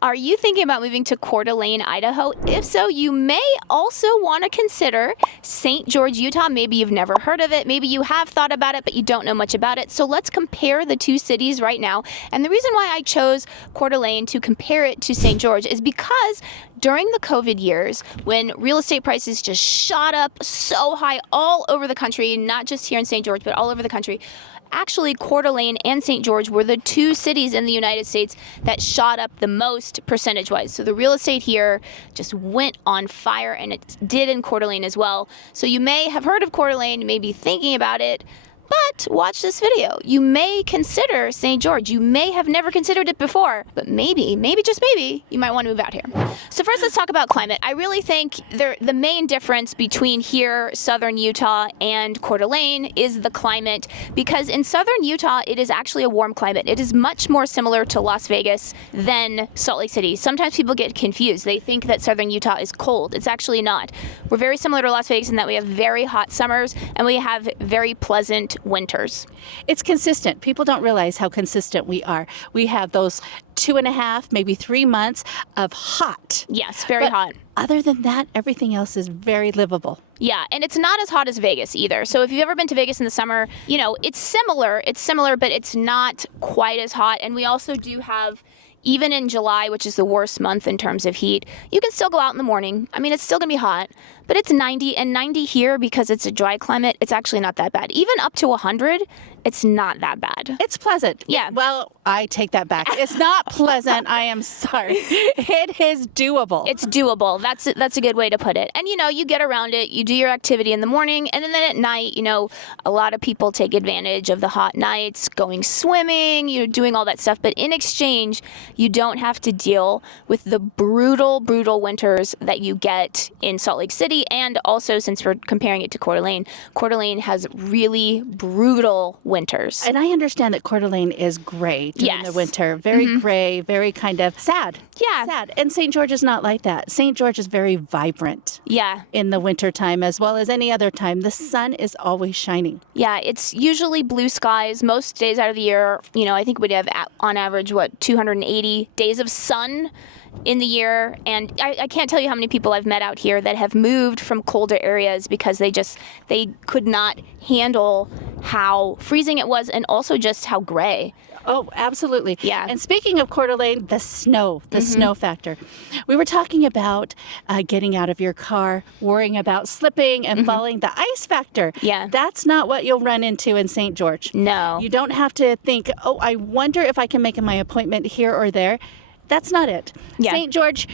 Are you thinking about moving to Coeur d'Alene, Idaho? If so, you may also want to consider St. George, Utah. Maybe you've never heard of it. Maybe you have thought about it, but you don't know much about it. So let's compare the two cities right now. And the reason why I chose Coeur d'Alene to compare it to St. George is because during the COVID years, when real estate prices just shot up so high all over the country, not just here in St. George, but all over the country, actually, Coeur d'Alene and St. George were the two cities in the United States that shot up the most percentage-wise. So the real estate here just went on fire, and it did in Coeur d'Alene as well. So you may have heard of Coeur d'Alene, you may be thinking about it, but watch this video. You may consider St. George. You may have never considered it before, but maybe just maybe, you might want to move out here. So first, let's talk about climate. I really think the main difference between here, southern Utah, and Coeur d'Alene is the climate, because in southern Utah, it is actually a warm climate. It is much more similar to Las Vegas than Salt Lake City. Sometimes people get confused. They think that southern Utah is cold. It's actually not. We're very similar to Las Vegas in that we have very hot summers and we have very pleasant winters. It's consistent. People don't realize how consistent we are. We have those 2.5, maybe 3 months of hot. Yes, very hot. Other than that, everything else is very livable. Yeah, and it's not as hot as Vegas either. So if you've ever been to Vegas in the summer, it's similar, but it's not quite as hot. And we also do have, even in July, which is the worst month in terms of heat, you can still go out in the morning. I mean, it's still gonna be hot, but it's 90, and 90 here, because it's a dry climate, it's actually not that bad. Even up to 100, it's not that bad. It's pleasant. Yeah. Well, I take that back. It's not pleasant. I am sorry. It is doable. It's doable. That's a good way to put it. And you get around it. You do your activity in the morning, and then at night, a lot of people take advantage of the hot nights, going swimming, doing all that stuff. But in exchange, you don't have to deal with the brutal, brutal winters that you get in Salt Lake City. And also, since we're comparing it to Coeur d'Alene has really brutal winters. And I understand that Coeur d'Alene is gray during the winter. Very gray, very kind of sad. Yeah. Sad. And St. George is not like that. St. George is very vibrant. Yeah. In the winter time, as well as any other time. The sun is always shining. Yeah, it's usually blue skies most days out of the year. I think we'd have on average, 280 days of sun in the year. And I can't tell you how many people I've met out here that have moved from colder areas because they could not handle how freezing it was, and also just how gray. Oh, absolutely. Yeah. And speaking of Coeur d'Alene, the snow factor. We were talking about getting out of your car, worrying about slipping and falling, the ice factor. Yeah. That's not what you'll run into in St. George. No. You don't have to think, I wonder if I can make my appointment here or there. That's not it. Yeah. St. George,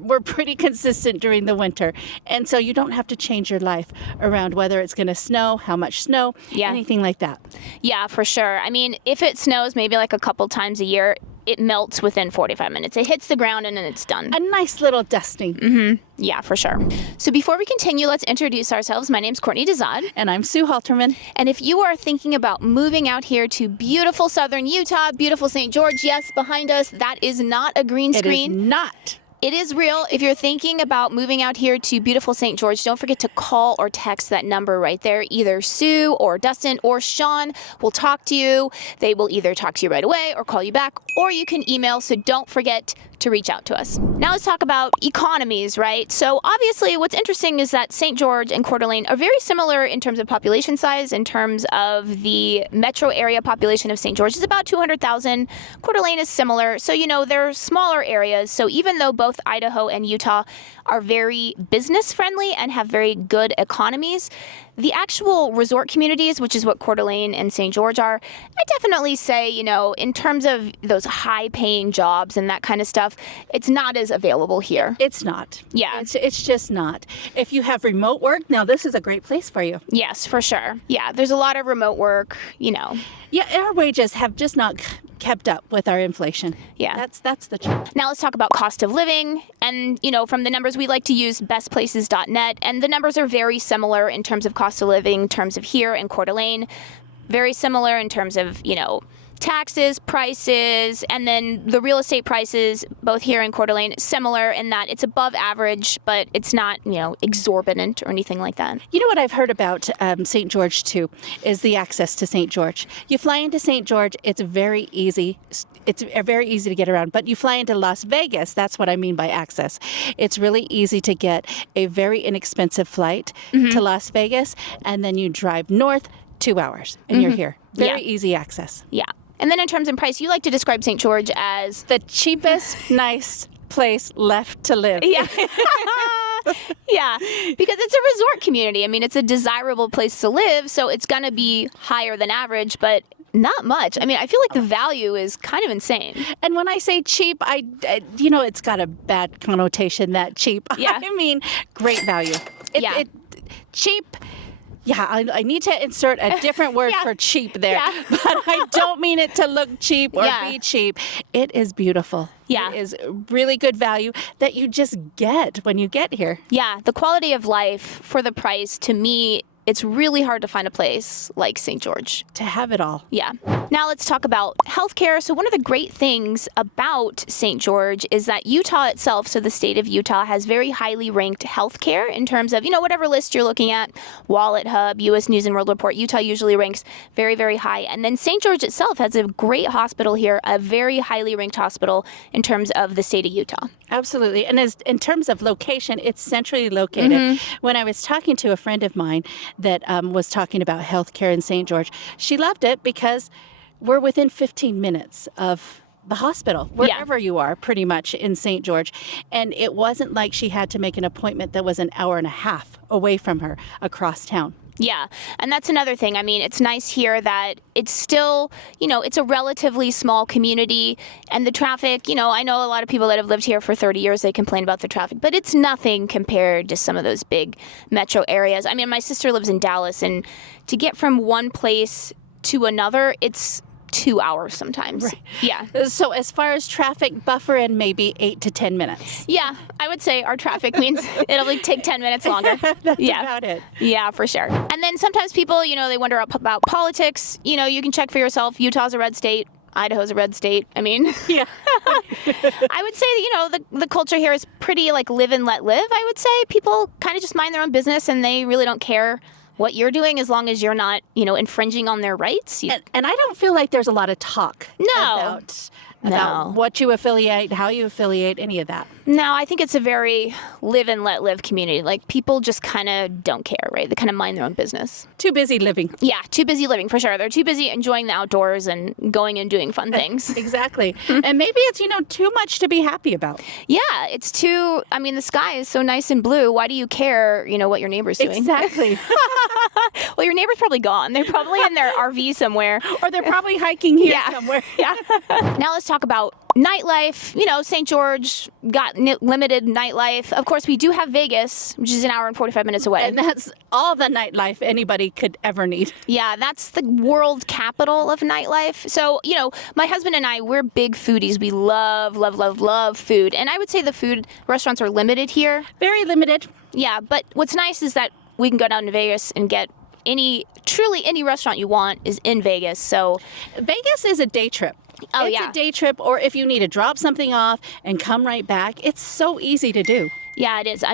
we're pretty consistent during the winter. And so you don't have to change your life around whether it's going to snow, how much snow, anything like that. Yeah, for sure. I mean, if it snows maybe like a couple times a year, it melts within 45 minutes. It hits the ground and then it's done. A nice little dusting. Yeah, for sure. So before we continue, let's introduce ourselves. My name's Courtney Dezad. And I'm Sue Halterman. And if you are thinking about moving out here to beautiful southern Utah, beautiful St. George, yes, behind us, that is not a green screen. It is not. It is real. If you're thinking about moving out here to beautiful St. George, don't forget to call or text that number right there. Either Sue or Dustin or Sean will talk to you. They will either talk to you right away or call you back, or you can email, so don't forget to reach out to us. Now let's talk about economies, right? So obviously what's interesting is that St. George and Coeur d'Alene are very similar in terms of population size. In terms of the metro area population of St. George is about 200,000. Coeur d'Alene is similar. So, they're smaller areas. So even though both Idaho and Utah are very business friendly and have very good economies, the actual resort communities, which is what Coeur d'Alene and St. George are, I definitely say, in terms of those high-paying jobs and that kind of stuff, it's not as available here. It's not. Yeah. It's just not. If you have remote work, now this is a great place for you. Yes, for sure. Yeah, there's a lot of remote work, Yeah, our wages have just not kept up with our inflation. Yeah. That's the truth. Now let's talk about cost of living. And, from the numbers, we like to use bestplaces.net. And the numbers are very similar in terms of cost of living, in terms of here in Coeur d'Alene. Very similar in terms of, taxes, prices, and then the real estate prices, both here in Coeur d'Alene, similar in that it's above average, but it's not, exorbitant or anything like that. You know what I've heard about St. George, too, is the access to St. George. You fly into St. George, it's very easy. It's very easy to get around. But you fly into Las Vegas, that's what I mean by access. It's really easy to get a very inexpensive flight to Las Vegas, and then you drive north 2 hours, and you're here. Very easy access. Yeah. And then in terms of price, you like to describe St. George as the cheapest, nice place left to live. Yeah. Yeah, because it's a resort community. I mean, it's a desirable place to live, so it's going to be higher than average, but not much. I mean, I feel like the value is kind of insane. And when I say cheap, it's got a bad connotation, that cheap. Yeah. I mean, great value. Cheap. Yeah, I need to insert a different word for cheap there, but I don't mean it to look cheap or be cheap. It is beautiful. Yeah. It is really good value that you just get when you get here. Yeah, the quality of life for the price, to me, it's really hard to find a place like St. George. To have it all. Yeah. Now let's talk about healthcare. So one of the great things about St. George is that Utah itself, so the state of Utah, has very highly ranked healthcare in terms of, whatever list you're looking at, Wallet Hub, U.S. News and World Report, Utah usually ranks very, very high. And then St. George itself has a great hospital here, a very highly ranked hospital in terms of the state of Utah. Absolutely. And in terms of location, it's centrally located. When I was talking to a friend of mine that was talking about healthcare in St. George, she loved it because we're within 15 minutes of the hospital, wherever you are, pretty much in St. George. And it wasn't like she had to make an appointment that was an hour and a half away from her across town. Yeah, and that's another thing. I mean, it's nice here that it's still, it's a relatively small community, and the traffic, I know a lot of people that have lived here for 30 years, they complain about the traffic, but it's nothing compared to some of those big metro areas. I mean, my sister lives in Dallas, and to get from one place to another, it's 2 hours sometimes. Right. Yeah. So as far as traffic, buffer in maybe 8 to 10 minutes. Yeah, I would say our traffic means it'll take 10 minutes longer. That's about it. Yeah, for sure. And then sometimes people, they wonder about politics. You can check for yourself. Utah's a red state. Idaho's a red state. I mean, yeah. I would say that, the culture here is pretty like live and let live, I would say. People kind of just mind their own business, and they really don't care what you're doing as long as you're not, infringing on their rights. And I don't feel like there's a lot of talk about what you affiliate, how you affiliate, any of that. No, I think it's a very live and let live community. Like, people just kind of don't care, right? They kind of mind their own business. Too busy living. Yeah, too busy living, for sure. They're too busy enjoying the outdoors and going and doing fun things. Exactly. And maybe it's, too much to be happy about. Yeah, it's too, the sky is so nice and blue. Why do you care, what your neighbor's doing? Exactly. Well, your neighbor's probably gone. They're probably in their RV somewhere. Or they're probably hiking here somewhere. Yeah. Now let's talk about nightlife. St. George got limited nightlife. Of course, we do have Vegas, which is an hour and 45 minutes away. And that's all the nightlife anybody could ever need. Yeah, that's the world capital of nightlife. So, my husband and I, we're big foodies. We love, love, love, love food. And I would say the food restaurants are limited here. Very limited. Yeah, but what's nice is that we can go down to Vegas and get truly any restaurant you want is in Vegas. So Vegas is a day trip. Oh, it's a day trip, or if you need to drop something off and come right back, it's so easy to do. Yeah, it is.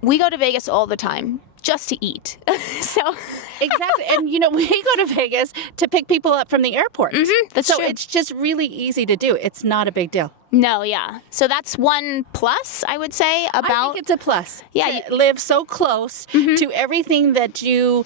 We go to Vegas all the time just to eat. So exactly. And, we go to Vegas to pick people up from the airport. That's true. It's just really easy to do. It's not a big deal. No, yeah. So that's one plus, I would say, about... I think it's a plus. Yeah. To live so close to everything that you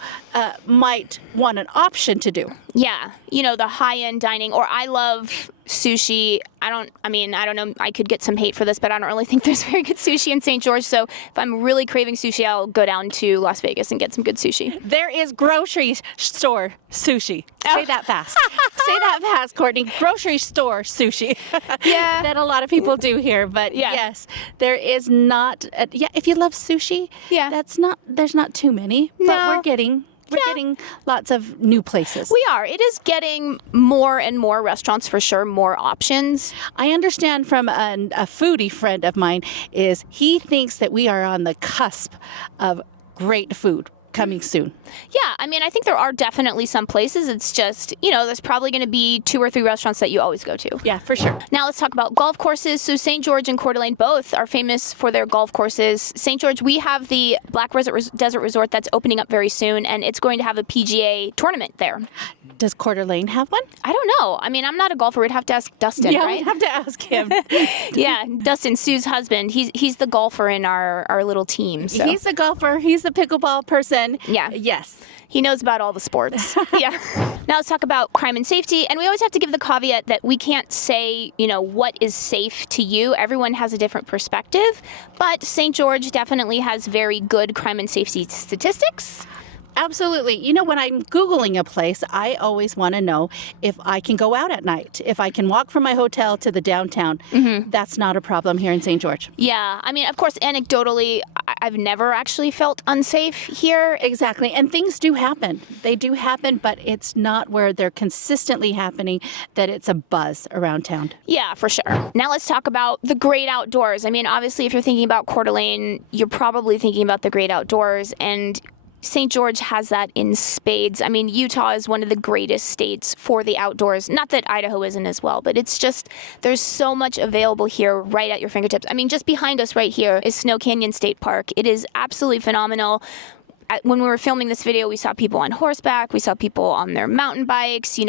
might want an option to do. Yeah. The high-end dining, or I love sushi. I don't know, I could get some hate for this, but I don't really think there's very good sushi in St. George. So if I'm really craving sushi, I'll go down to Las Vegas and get some good sushi. There is grocery store sushi. Say that fast. Say that fast, Courtney. Grocery store sushi. Yeah. That a lot of people do here, but yes, there is not. If you love sushi, there's not too many, but we're getting lots of new places. We are. It is getting more and more restaurants, for sure, more options. I understand from a foodie friend of mine is he thinks that we are on the cusp of great food coming soon. Yeah, I mean, I think there are definitely some places. It's just, there's probably going to be 2 or 3 restaurants that you always go to. Yeah, for sure. Now let's talk about golf courses. So St. George and Coeur d'Alene both are famous for their golf courses. St. George, we have the Black Desert Resort that's opening up very soon, and it's going to have a PGA tournament there. Does Coeur d'Alene have one? I don't know. I mean, I'm not a golfer. We'd have to ask Dustin, Yeah, right? we'd have to ask him. Yeah, Dustin, Sue's husband. He's the golfer in our little team. So. He's the golfer. He's the pickleball person. Yeah. Yes. He knows about all the sports. Yeah. Now let's talk about crime and safety. And we always have to give the caveat that we can't say, what is safe to you. Everyone has a different perspective. But St. George definitely has very good crime and safety statistics. Absolutely. When I'm Googling a place, I always want to know if I can go out at night, if I can walk from my hotel to the downtown. Mm-hmm. That's not a problem here in St. George. Yeah. I mean, of course, anecdotally, I've never actually felt unsafe here. Exactly. And things do happen. They do happen, but it's not where they're consistently happening that it's a buzz around town. Yeah, for sure. Now let's talk about the great outdoors. I mean, obviously, if you're thinking about Coeur d'Alene, you're probably thinking about the great outdoors. And St. George has that in spades. I mean, Utah is one of the greatest states for the outdoors. Not that Idaho isn't as well, but it's just, there's so much available here right at your fingertips. I mean, just behind us right here is Snow Canyon State Park. It is absolutely phenomenal. When we were filming this video, we saw people on horseback, we saw people on their mountain bikes,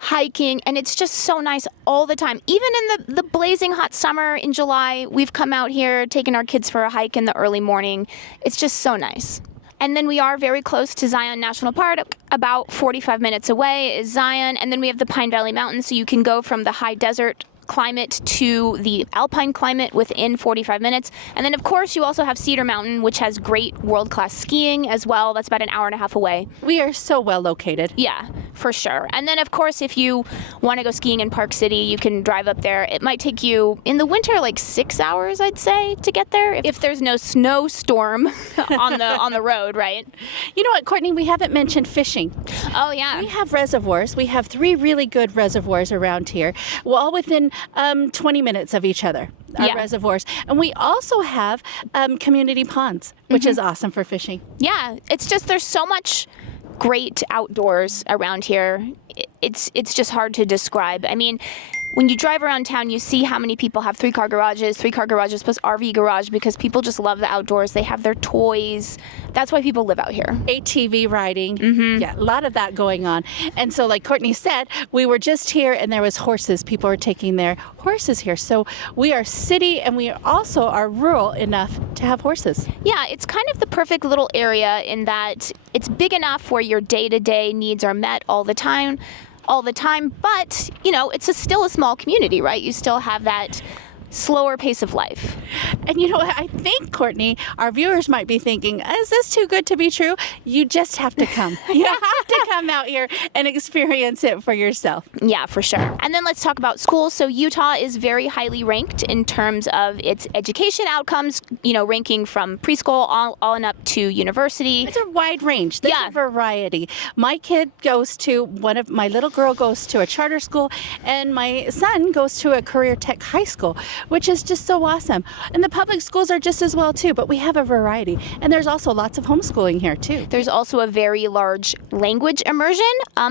hiking, and it's just so nice all the time. Even in the blazing hot summer in July, we've come out here, taken our kids for a hike in the early morning. It's just so nice. And then we are very close to Zion National Park. About 45 minutes away is Zion. And then we have the Pine Valley Mountains, so you can go from the high desert climate to the alpine climate within 45 minutes. And then, of course, you also have Cedar Mountain, which has great world-class skiing as well. That's about an hour and a half away. We are so well located. Yeah, for sure. And then, of course, if you want to go skiing in Park City, you can drive up there. It might take you, in the winter, like 6 hours, I'd say, to get there, if there's no snowstorm on the road, right? You know what, Courtney? We haven't mentioned fishing. Oh, yeah. We have reservoirs. We have 3 really good reservoirs around here, all within 20 minutes of each other, our reservoirs. And we also have community ponds, which is awesome for fishing. Yeah, it's just there's so much great outdoors around here. It's just hard to describe. I mean, when you drive around town, you see how many people have 3-car garages plus RV garage, because people just love the outdoors. They have their toys. That's why people live out here. ATV riding. Mm-hmm. Yeah, a lot of that going on. And so like Courtney said, we were just here and there was horses. People were taking their horses here. So we are city and we also are rural enough to have horses. Yeah, it's kind of the perfect little area in that it's big enough where your day-to-day needs are met all the time, but it's still a small community, right? You still have that slower pace of life. And you know what? I think, Courtney, our viewers might be thinking, is this too good to be true? You just have to come. You have to come out here and experience it for yourself. Yeah, for sure. And then let's talk about schools. So Utah is very highly ranked in terms of its education outcomes, ranking from preschool all on up to university. It's a wide range. There's a variety. My kid my little girl goes to a charter school, and my son goes to a career tech high school, which is just so awesome. And the public schools are just as well too, but we have a variety. And there's also lots of homeschooling here too. There's also a very large language immersion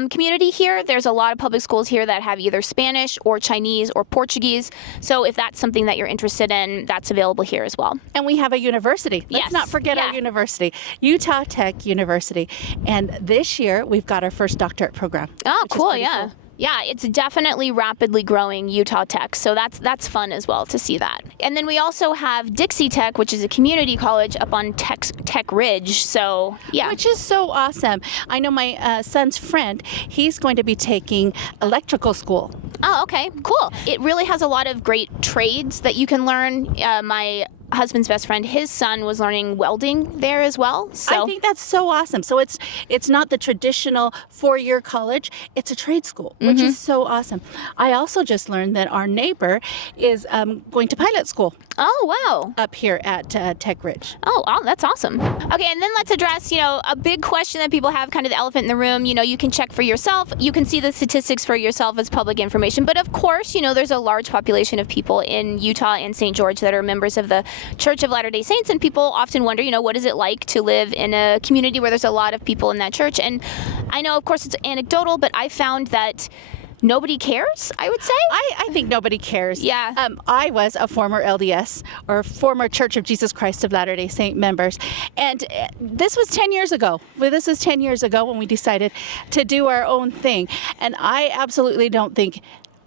community here. There's a lot of public schools here that have either Spanish or Chinese or Portuguese. So if that's something that you're interested in, that's available here as well. And we have a university. Let's not forget our university, Utah Tech University. And this year we've got our first doctorate program. Oh, cool, yeah. Cool. Yeah, it's definitely rapidly growing Utah Tech, so that's fun as well to see that. And then we also have Dixie Tech, which is a community college up on Tech Ridge, so yeah. Which is so awesome. I know my son's friend, he's going to be taking electrical school. Oh, okay, cool. It really has a lot of great trades that you can learn. My husband's best friend, his son was learning welding there as well. So I think that's so awesome. So it's not the traditional 4-year college, it's a trade school, which is so awesome. I also just learned that our neighbor is going to pilot school. Oh, wow. Up here at Tech Ridge. Oh, wow, that's awesome. Okay, and then let's address, a big question that people have, kind of the elephant in the room. You can check for yourself. You can see the statistics for yourself as public information. But of course, there's a large population of people in Utah and St. George that are members of the Church of Latter-day Saints, and people often wonder, what is it like to live in a community where there's a lot of people in that church? And I know, of course, it's anecdotal, but I found that nobody cares, I would say. I think nobody cares. Yeah. I was a former LDS, or former Church of Jesus Christ of Latter-day Saint members. And this was 10 years ago. This was 10 years ago when we decided to do our own thing. And I absolutely don't think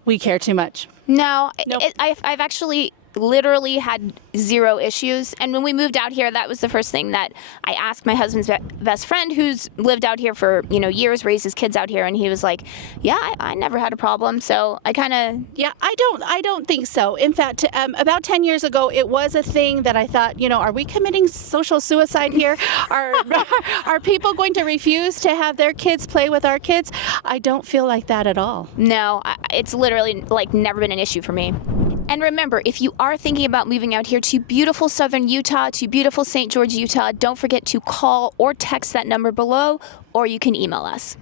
we care too much. No, Nope. I've actually literally had zero issues. And when we moved out here, that was the first thing that I asked my husband's best friend, who's lived out here for, years, raised his kids out here. And he was like, yeah, I never had a problem. So I kind of... Yeah, I don't think so. In fact, about 10 years ago, it was a thing that I thought, are we committing social suicide here? Are people going to refuse to have their kids play with our kids? I don't feel like that at all. No, it's literally like never been an issue for me. And remember, if you are thinking about moving out here to beautiful southern Utah, to beautiful St. George, Utah, don't forget to call or text that number below, or you can email us.